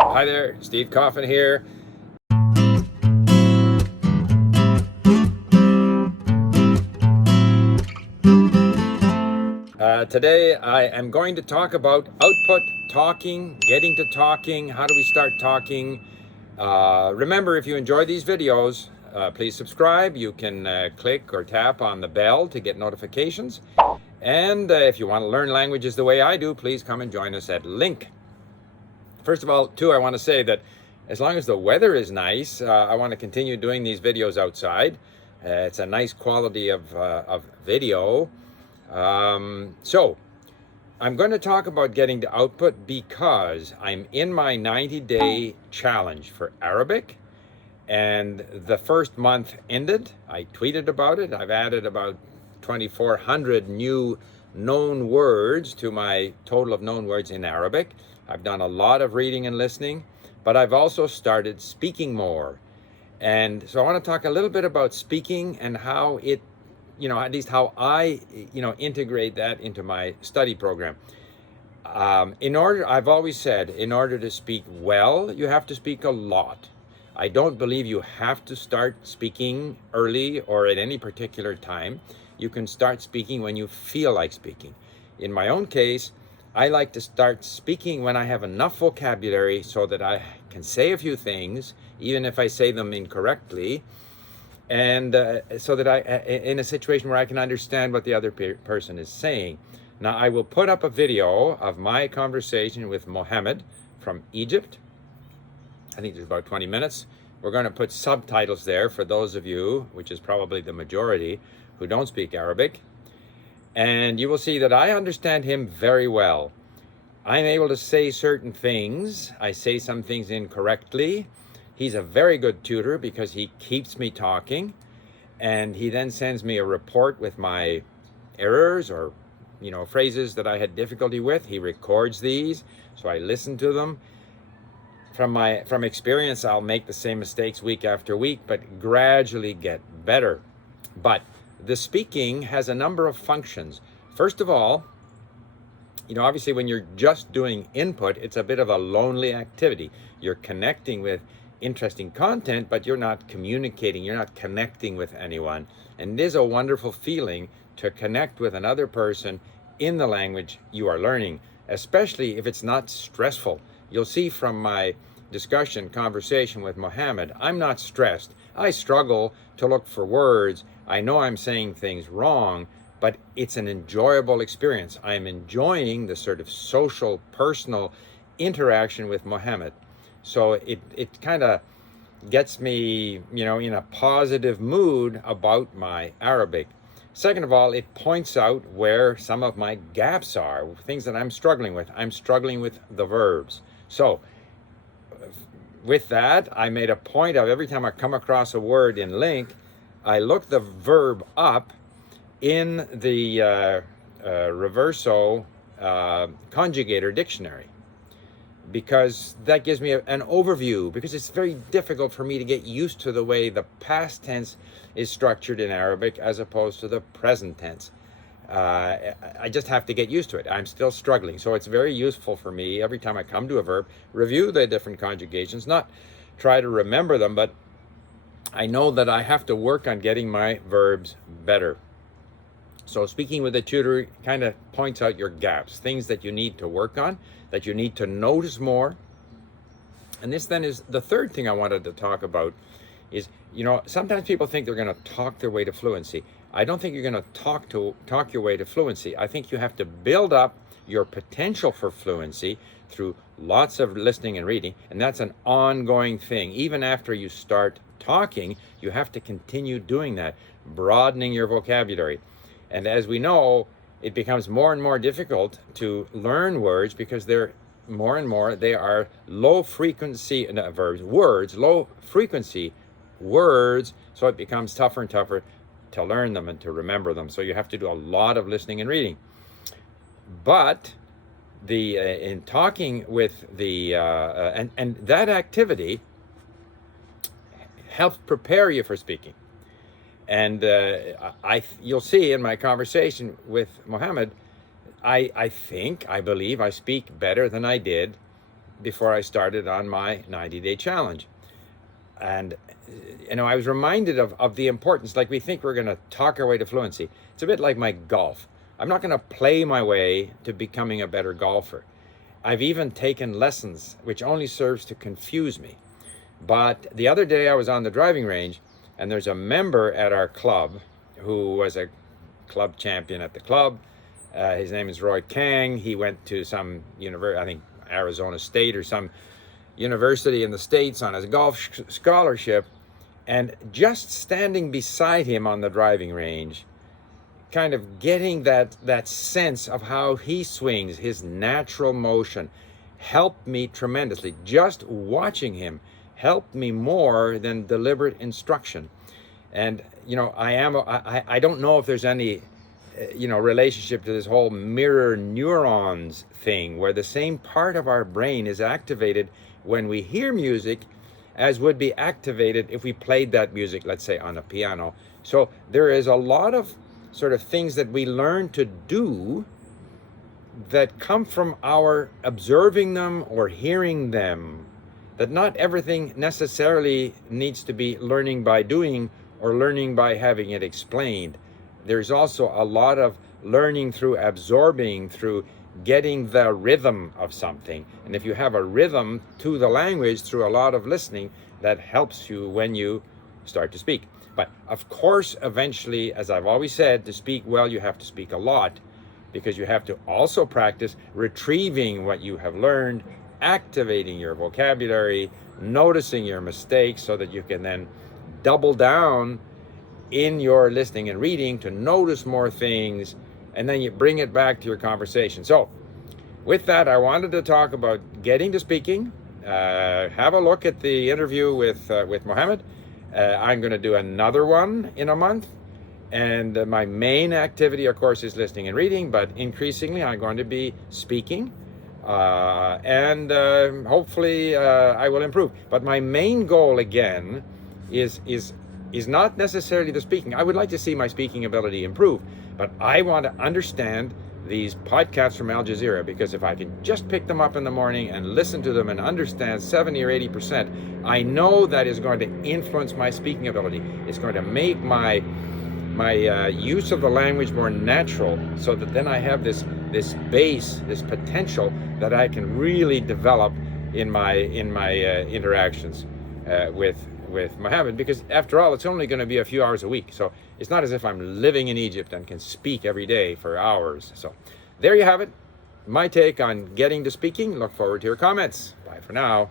Hi there, Steve Coffin here. Today I am going to talk about output, talking, getting to talking. How do we start talking? Remember, if you enjoy these videos, please subscribe. You can click or tap on the bell to get notifications. And if you want to learn languages the way I do, please come and join us at Link. First of all, too, I want to say that as long as the weather is nice, I want to continue doing these videos outside. It's a nice quality of video. So I'm going to talk about getting to output because I'm in my 90-day challenge for Arabic, and the first month ended. I tweeted about it. I've added about 2,400 new known words to my total of known words in Arabic. I've done a lot of reading and listening, but I've also started speaking more. And so I want to talk a little bit about speaking and how it, at least how I, integrate that into my study program. I've always said, in order to speak well, you have to speak a lot. I don't believe you have to start speaking early or at any particular time. You can start speaking when you feel like speaking. In my own case, I like to start speaking when I have enough vocabulary so that I can say a few things, even if I say them incorrectly, and so that in a situation where I can understand what the other person is saying. Now, I will put up a video of my conversation with Mohammed from Egypt. I think there's about 20 minutes. We're going to put subtitles there for those of you, which is probably the majority, who don't speak Arabic. And you will see that I understand him very well. I'm able to say certain things. I say some things incorrectly. He's a very good tutor because he keeps me talking, and he then sends me a report with my errors or phrases that I had difficulty with. He records these, so I listen to them. From experience, I'll make the same mistakes week after week, but gradually get better. But the speaking has a number of functions. First of all, obviously when you're just doing input, it's a bit of a lonely activity. You're connecting with interesting content, but you're not communicating, you're not connecting with anyone. And it is a wonderful feeling to connect with another person in the language you are learning, especially if it's not stressful. You'll see from my conversation with Mohammed, I'm not stressed. I struggle to look for words. I know I'm saying things wrong, but it's an enjoyable experience. I'm enjoying the sort of social, personal interaction with Mohammed. So it kind of gets me, in a positive mood about my Arabic. Second of all, it points out where some of my gaps are, things that I'm struggling with. I'm struggling with the verbs. So with that, I made a point of every time I come across a word in Link, I look the verb up in the Reverso conjugator dictionary, because that gives me an overview, because it's very difficult for me to get used to the way the past tense is structured in Arabic as opposed to the present tense. I just have to get used to it. I'm still struggling. So it's very useful for me every time I come to a verb, review the different conjugations, not try to remember them, but I know that I have to work on getting my verbs better. So speaking with a tutor kind of points out your gaps, things that you need to work on, that you need to notice more. And this then is the third thing I wanted to talk about is, sometimes people think they're going to talk their way to fluency. I don't think you're going to talk your way to fluency. I think you have to build up your potential for fluency through lots of listening and reading, and that's an ongoing thing. Even after you start talking, you have to continue doing that, broadening your vocabulary. And as we know, it becomes more and more difficult to learn words because they're more and more, they are low frequency verbs, low frequency words. So it becomes tougher and tougher to learn them and to remember them. So you have to do a lot of listening and reading. But in talking with and that activity helps prepare you for speaking. And you'll see in my conversation with Mohammed, I believe I speak better than I did before I started on my 90-day challenge. And, I was reminded of the importance, like we think we're going to talk our way to fluency. It's a bit like my golf. I'm not going to play my way to becoming a better golfer. I've even taken lessons, which only serves to confuse me. But the other day I was on the driving range, and there's a member at our club who was a club champion at the club. His name is Roy Kang. He went to some university, I think Arizona State or some university in the States on his golf scholarship. And just standing beside him on the driving range, kind of getting that sense of how he swings, his natural motion, helped me tremendously. Just watching him helped me more than deliberate instruction. And I don't know if there's any relationship to this whole mirror neurons thing, where the same part of our brain is activated when we hear music as would be activated if we played that music, let's say, on a piano. So there is a lot of sort of things that we learn to do that come from our observing them or hearing them, that not everything necessarily needs to be learning by doing or learning by having it explained. There's also a lot of learning through absorbing, through getting the rhythm of something. And if you have a rhythm to the language through a lot of listening, that helps you when you start to speak. But of course, eventually, as I've always said, to speak well, you have to speak a lot, because you have to also practice retrieving what you have learned, activating your vocabulary, noticing your mistakes so that you can then double down in your listening and reading to notice more things, and then you bring it back to your conversation. So with that, I wanted to talk about getting to speaking. Have a look at the interview with Mohammed. I'm going to do another one in a month. And my main activity, of course, is listening and reading, but increasingly I'm going to be speaking. And hopefully I will improve. But my main goal, again, is not necessarily the speaking. I would like to see my speaking ability improve, but I want to understand these podcasts from Al Jazeera, because if I can just pick them up in the morning and listen to them and understand 70 or 80%, I know that is going to influence my speaking ability. It's going to make my use of the language more natural, so that then I have this base, this potential that I can really develop in my interactions with Mohammed, because after all, it's only going to be a few hours a week. So it's not as if I'm living in Egypt and can speak every day for hours. So there you have it, my take on getting to speaking. Look forward to your comments. Bye for now.